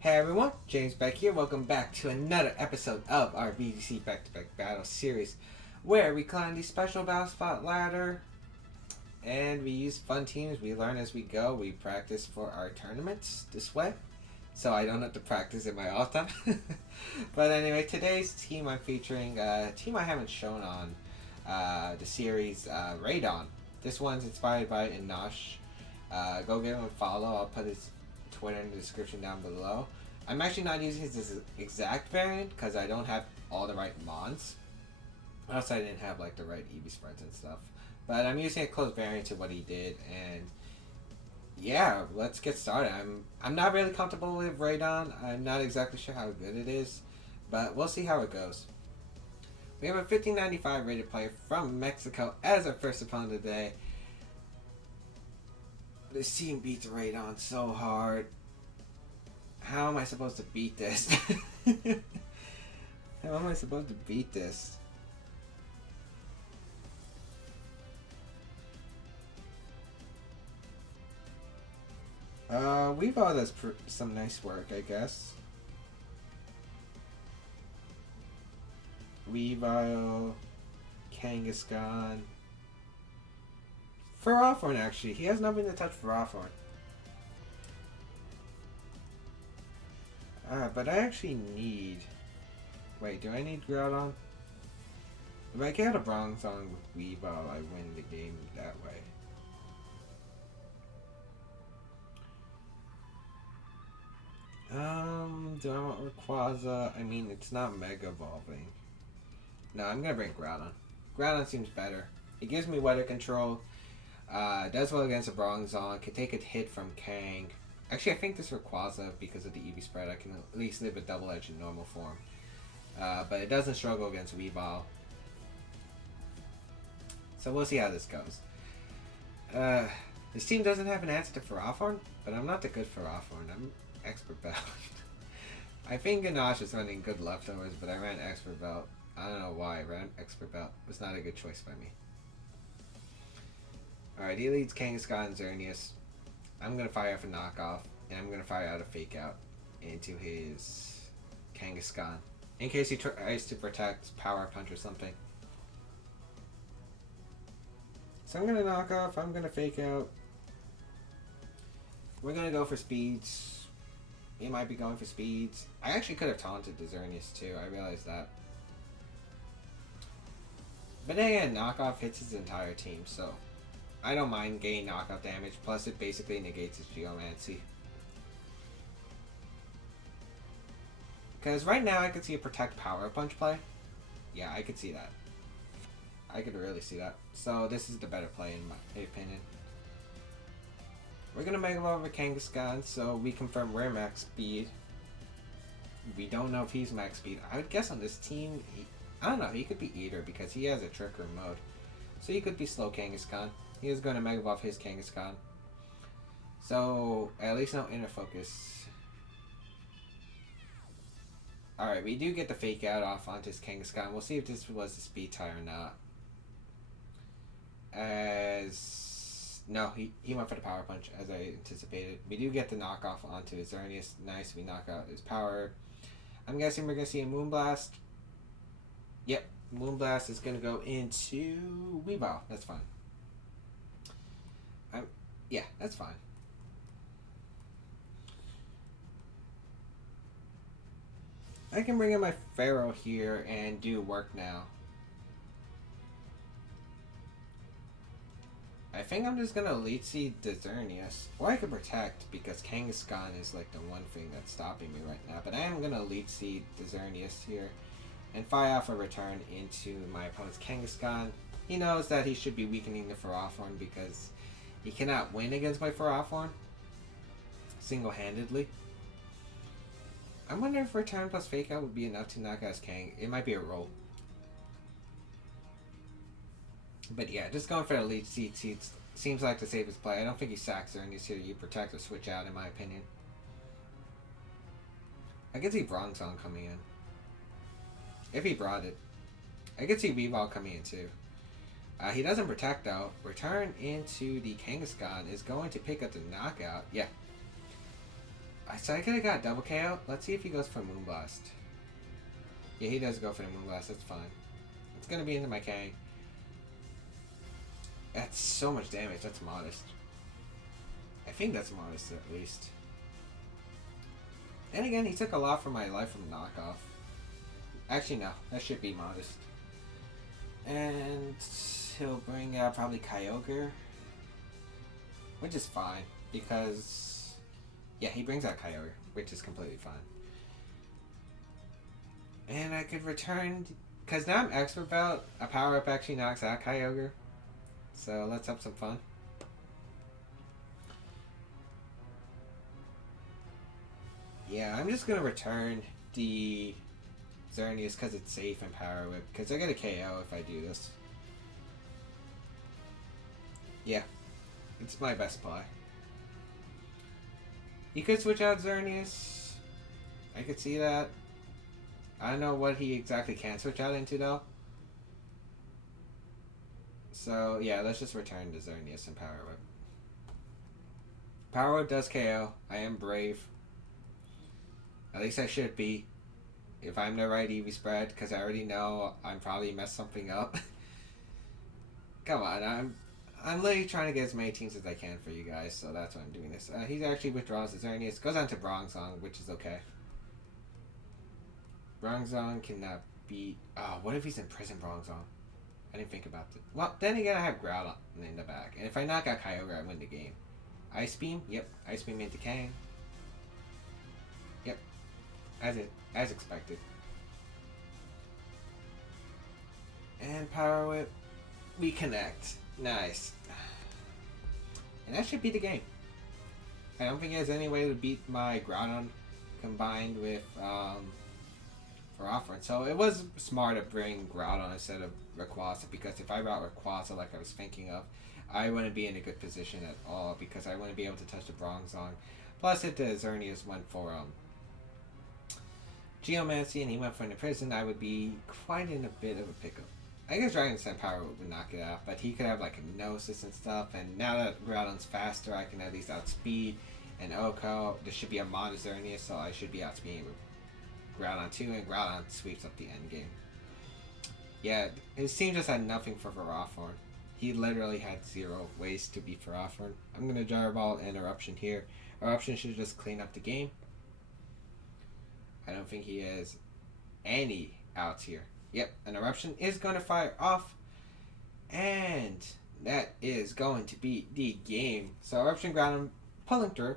Hey everyone, James Baek here. Welcome back to another episode of our VGC back-to-back battle series, where we climb the special battle spot ladder, and we use fun teams. We learn as we go. We practice for our tournaments this way, so I don't have to practice in my off time. But anyway, today's team I'm featuring a team I haven't shown on the series, Raydon. This one's inspired by Inosh. Go give him a follow. I'll put his Twitter in the description down below. I'm actually not using his exact variant because I don't have all the right mons. Also, I didn't have like the right EV spreads and stuff. But I'm using a close variant to what he did, and yeah, let's get started. I'm not really comfortable with Raydon. I'm not exactly sure how good it is, but we'll see how it goes. We have a 1595 rated player from Mexico as our first opponent today. This team beats Raydon so hard. How am I supposed to beat this? How am I supposed to beat this? Weavile does some nice work, I guess. Weavile, Kangaskhan. Ferrothorn, actually. He has nothing to touch Ferrothorn. But I actually need... Wait, do I need Groudon? If I get a Bronzong with Weavile, I win the game that way. Do I want Rayquaza? I mean, it's not Mega Evolving. No, I'm gonna bring Groudon. Groudon seems better. It gives me weather control. Does well against a Bronzong. Can take a hit from Kang. Actually, I think this Rayquaza, because of the EV spread, I can at least live a double edge in normal form. But it doesn't struggle against Weavile. So we'll see how this goes. This team doesn't have an answer to Ferrothorn, but I'm not the good Ferrothorn. I'm Expert Belt. I think Ganache is running good leftovers, but I ran Expert Belt. I don't know why I ran Expert Belt. It was not a good choice by me. Alright, he leads Kangaskhan and Xerneas. I'm going to fire off a knockoff, and I'm going to fire out a fake out into his Kangaskhan, in case he tries to protect Power Punch or something. So I'm going to knock off, I'm going to fake out. We're going to go for speeds. He might be going for speeds. I actually could have taunted the Xerneas too, I realized that. But then again, knockoff hits his entire team, so I don't mind getting knockoff damage, plus it basically negates his Geomancy. Because right now I could see a Protect Power Punch play. Yeah, I could see that. I could really see that. So this is the better play in my opinion. We're going to Mega Evolve over Kangaskhan, so we confirm we're max speed. We don't know if he's max speed. I would guess on this team, I don't know, he could be Eater because he has a Trick Room mode. So he could be slow Kangaskhan. He is going to Mega Evolve his Kangaskhan. So, at least no Inner Focus. Alright, we do get the Fake Out off onto his Kangaskhan. We'll see if this was a speed tie or not. No, he went for the Power Punch, as I anticipated. We do get the knockoff onto his Xerneas. Nice, we knock out his power. I'm guessing we're going to see a Moonblast. Yep, Moonblast is going to go into Weavile. That's fine. Yeah, that's fine. I can bring in my Pharaoh here and do work now. I think I'm just gonna Elite Seed the Xerneas. Or I could Protect, because Kangaskhan is like the one thing that's stopping me right now. But I am gonna Elite Seed the Xerneas here and fire off a return into my opponent's Kangaskhan. He knows that he should be weakening the Ferrothorn because he cannot win against my Ferrothorn single-handedly. I wonder if return plus fake out would be enough to knock out his Kang. It might be a roll. But yeah, just going for the Elite Seed seems like the safest play. I don't think he sacks or anything here. You protect or switch out, in my opinion. I could see Bronzong coming in. If he brought it. I could see Weavile coming in too. He doesn't protect though. Return into the Kangaskhan is going to pick up the knockout. Yeah. So I could have got double KO. Let's see if he goes for Moonblast. Yeah, he does go for the Moonblast. That's fine. It's gonna be into my Kang. That's so much damage. That's modest. I think that's modest at least. And again, he took a lot from my life from knockoff. Actually, no. That should be modest. And he'll bring out probably RayOgre. Which is fine. Because... yeah, he brings out RayOgre. Which is completely fine. And I could return... because now I'm expert about a power-up actually knocks out RayOgre. So let's have some fun. Yeah, I'm just going to return the Xerneas because it's safe and Power Whip. Because I get a KO if I do this. Yeah, it's my best play. You could switch out Xerneas. I could see that. I don't know what he exactly can switch out into though. So yeah, let's just return to Xerneas and Power Whip. Power Whip does KO. I am brave. At least I should be. If I'm the right EV spread, because I already know I'm probably messed something up. Come on, I'm literally trying to get as many teams as I can for you guys, so that's why I'm doing this. He actually withdraws his Xerneas, goes on to Bronzong, which is okay. Bronzong cannot beat... oh, what if he's in prison Bronzong? I didn't think about that. Well, then again, I have Groudon in the back, and if I knock out RayOgre, I win the game. Ice Beam? Yep, Ice Beam into Kang. Yep, as expected. And Power Whip, we connect. Nice. And that should be the game. I don't think there's any way to beat my Groudon combined with Ferrothorn. So it was smart to bring Groudon instead of Rayquaza, because if I route Rayquaza like I was thinking of, I wouldn't be in a good position at all because I wouldn't be able to touch the Bronzong. Plus, if the Xerneas went for Geomancy and he went for the prison, I would be quite in a bit of a pickle. I guess Dragon Sand Power would knock it out, but he could have like Hypnosis and stuff, and now that Groudon's faster, I can at least outspeed and Oko. There should be a Mod Xerneas, so I should be outspeeding Groudon too, and Groudon sweeps up the end game. Yeah, his team just had nothing for Ferrothorn. He literally had 0 ways to beat Ferrothorn. I'm going to Gyro Ball and Eruption here. Eruption should just clean up the game. I don't think he has any outs here. Yep, an Eruption is going to fire off. And that is going to be the game. So Eruption Groudon pulling through.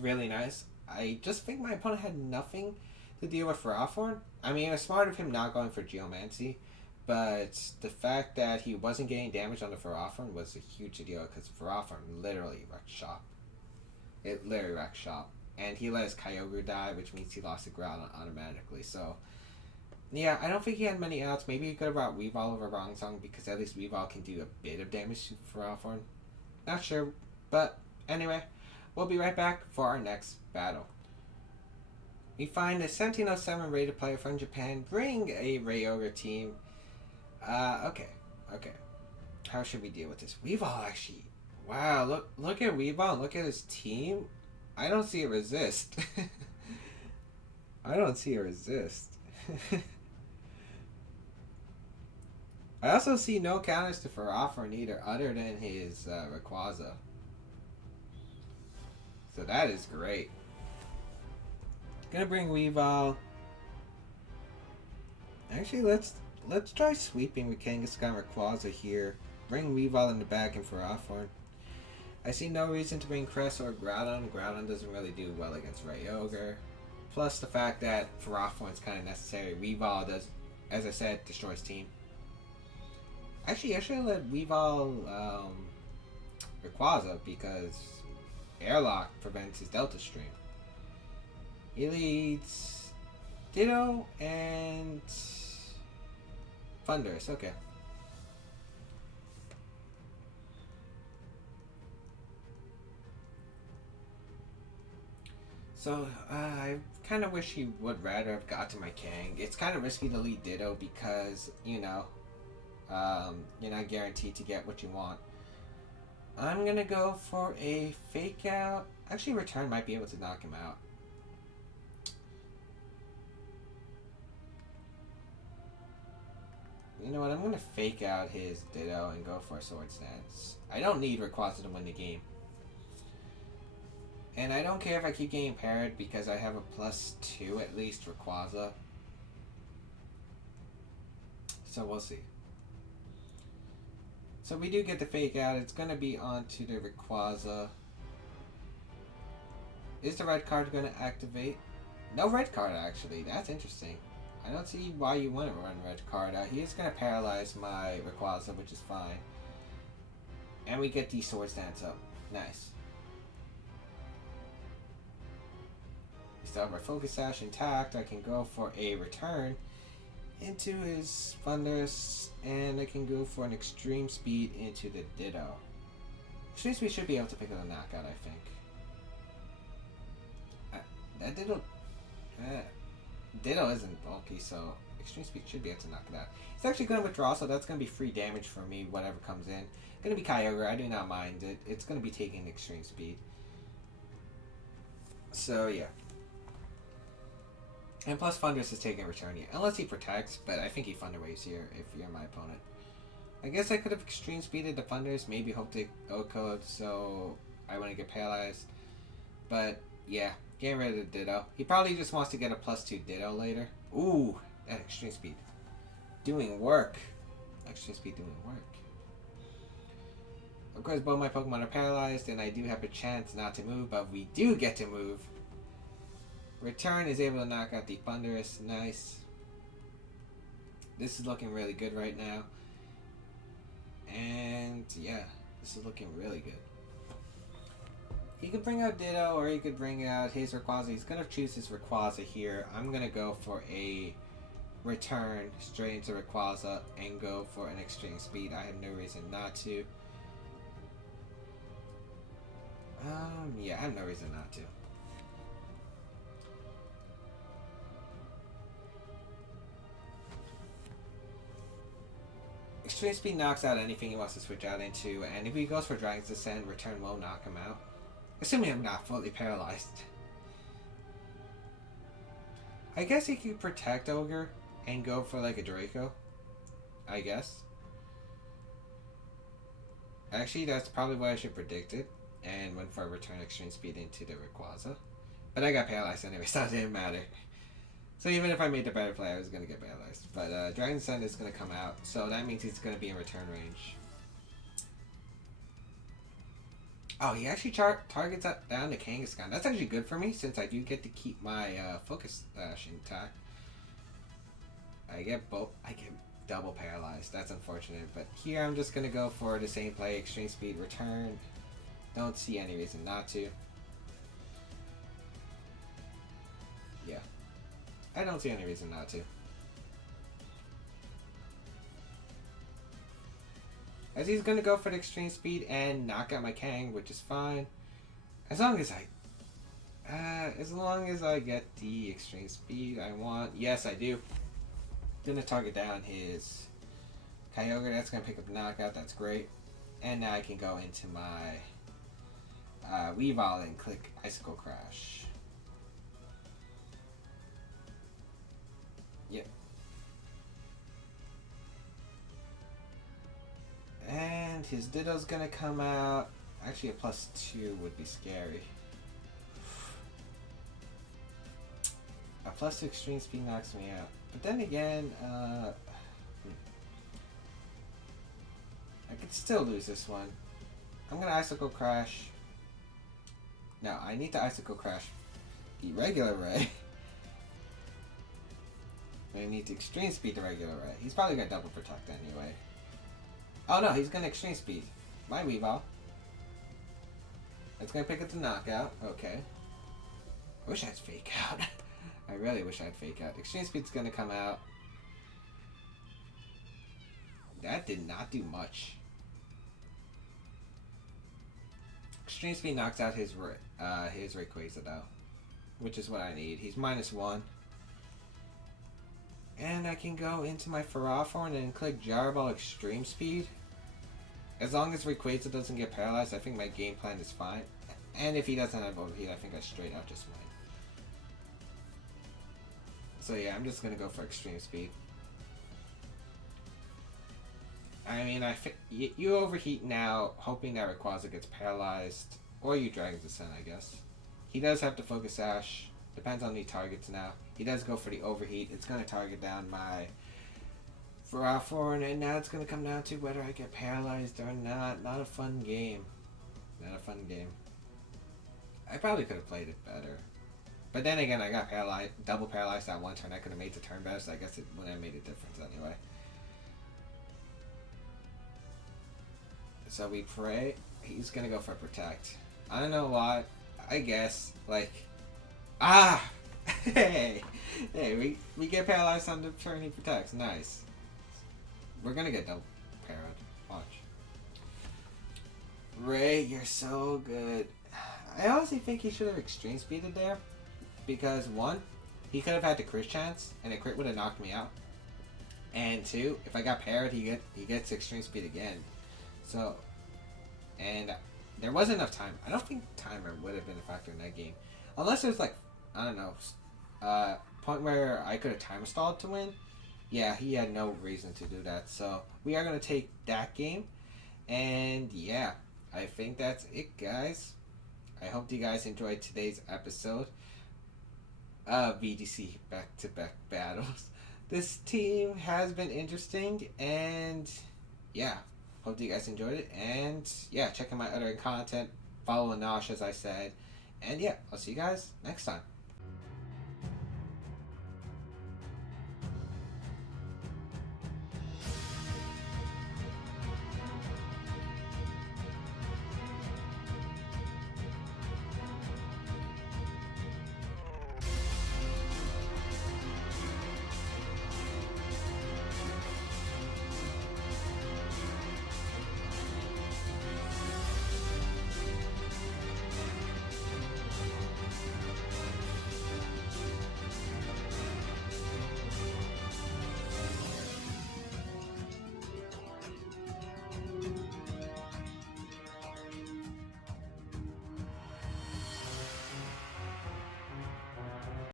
Really nice. I just think my opponent had nothing to deal with Ferrothorn. I mean, it was smart of him not going for Geomancy. But the fact that he wasn't getting damage on the Ferrothorn was a huge deal because Ferrothorn literally wrecked shop. It literally wrecked shop. And he let his KyOgre die, which means he lost the Groudon automatically. So, yeah, I don't think he had many outs. Maybe he could have brought Weavile over Bronzong because at least Weavile can do a bit of damage to Ferrothorn. Not sure. But, anyway, we'll be right back for our next battle. We find a 1707 rated player from Japan bring a RayOgre team. Okay. How should we deal with this? Weavile actually... wow, look at Weavile, look at his team. I don't see a resist. I don't see a resist. I also see no counters to Ferrothorn either, other than his Rayquaza. So that is great. Gonna bring Weavile. Actually, let's try sweeping with Kangaskhan Rayquaza here. Bring Weavile in the back and Ferrothorn. I see no reason to bring Crest or Groudon. Groudon doesn't really do well against RayOgre. Plus the fact that Ferrothorn is kind of necessary. Weavile does, as I said, destroys team. Actually, I should have let Weavile Rayquaza because Airlock prevents his Delta Stream. He leads Ditto and Thundurus. Okay. So, I kind of wish he would rather have got to my Kang. It's kind of risky to lead Ditto because, you know, you're not guaranteed to get what you want. I'm going to go for a Fake Out. Actually, Return might be able to knock him out. You know what? I'm going to fake out his Ditto and go for a Sword Stance. I don't need Rayquaza to win the game. And I don't care if I keep getting paired because I have a +2 at least Rayquaza. So we'll see. So we do get the fake out. It's going to be onto the Rayquaza. Is the red card going to activate? No red card, actually. That's interesting. I don't see why you want to run red card out. He is going to paralyze my Rayquaza, which is fine. And we get the Sword Stance up. Nice. We still have our Focus Sash intact. I can go for a Return into his Thundurus, and I can go for an Extreme Speed into the Ditto. Extreme Speed should be able to pick up a knockout, I think. That Ditto isn't bulky, so Extreme Speed should be able to knock it out. It's actually going to withdraw, so that's going to be free damage for me, whatever comes in. Going to be RayOgre, I do not mind it. It's going to be taking Extreme Speed. So, yeah. And plus Thundurus is taking a Return here. Unless he protects, but I think he Thunder Waves here if you're my opponent. I guess I could have Extreme Speeded the Thundurus, maybe hope to O-Code, so I wouldn't get paralyzed. But, yeah. Getting rid of the Ditto. He probably just wants to get a +2 Ditto later. Ooh, that Extreme Speed. Doing work. Extreme Speed doing work. Of course, both my Pokemon are paralyzed, and I do have a chance not to move, but we do get to move. Return is able to knock out the Thundurus. Nice. This is looking really good right now. And, yeah, this is looking really good. He could bring out Ditto, or he could bring out his Rayquaza. He's going to choose his Rayquaza here. I'm going to go for a Return straight into Rayquaza and go for an Extreme Speed. I have no reason not to. Yeah, I have no reason not to. Extreme Speed knocks out anything he wants to switch out into, and if he goes for Dragon's Descent, Return will knock him out. Assuming I'm not fully paralyzed. I guess he could protect Ogre and go for like a Draco. I guess. Actually, that's probably what I should predict it. And went for a Return Extreme Speed into the Rayquaza. But I got paralyzed anyway, so it didn't matter. So even if I made the better play, I was going to get paralyzed. But Dragon's Descent is going to come out, so that means he's going to be in return range. Oh, he actually targets down the Kangaskhan. That's actually good for me, since I do get to keep my Focus Sash intact. I get double paralyzed. That's unfortunate. But here I'm just going to go for the same play. Extreme Speed, Return. Don't see any reason not to. Yeah. I don't see any reason not to. As he's going to go for the Extreme Speed and knock out my Kang, which is fine. As long as I get the Extreme Speed I want. Yes, I do. Gonna target down his Kyogre. That's going to pick up the knockout. That's great. And now I can go into my Weavile and click Icicle Crash. Yep. And his Ditto's gonna come out. Actually, a +2 would be scary. A +2 Extreme Speed knocks me out. But then again, I could still lose this one. I'm gonna Icicle Crash. No, I need to Icicle Crash the regular Ray. I need to Extreme Speed the regular Ray. He's probably gonna double protect anyway. Oh no, he's gonna Extreme Speed my Weavile. It's gonna pick up the knockout. Okay. I wish I had Fake Out. I really wish I had Fake Out. Extreme Speed's gonna come out. That did not do much. Extreme Speed knocks out his Rayquaza though, which is what I need. He's -1. And I can go into my Ferrothorn and click Gyro Ball Extreme Speed. As long as Rayquaza doesn't get paralyzed, I think my game plan is fine. And if he doesn't have overheat, I think I straight up just win. So yeah, I'm just gonna go for extreme speed. I mean, you overheat now, hoping that Rayquaza gets paralyzed, or you Dragon's Descent, I guess. He does have to focus Ash. Depends on the targets now. He does go for the overheat. It's gonna target down my Ferrothorn, and now it's gonna come down to whether I get paralyzed or not. Not a fun game. Not a fun game. I probably could have played it better. But then again, I got paralyzed, double paralyzed that one turn. I could have made the turn better, so I guess it wouldn't have made a difference anyway. So we pray. He's gonna go for Protect. I don't know why. I guess, like... Ah! Hey! Hey, we get paralyzed on the turn he protects. Nice. We're gonna get double parried. Watch. Ray, you're so good. I honestly think he should have extreme speeded there. Because one, he could have had the crit chance, and a crit would have knocked me out. And two, if I got parried, he gets extreme speed again. So, and there wasn't enough time. I don't think timer would have been a factor in that game. Unless it was like, I don't know, point where I could have timer stalled to win. Yeah, he had no reason to do that. So, we are going to take that game. And yeah, I think that's it, guys. I hope you guys enjoyed today's episode of VGC back-to-back battles. This team has been interesting, and yeah, hope you guys enjoyed it. And yeah, check out my other content, follow Anash as I said, and yeah, I'll see you guys next time.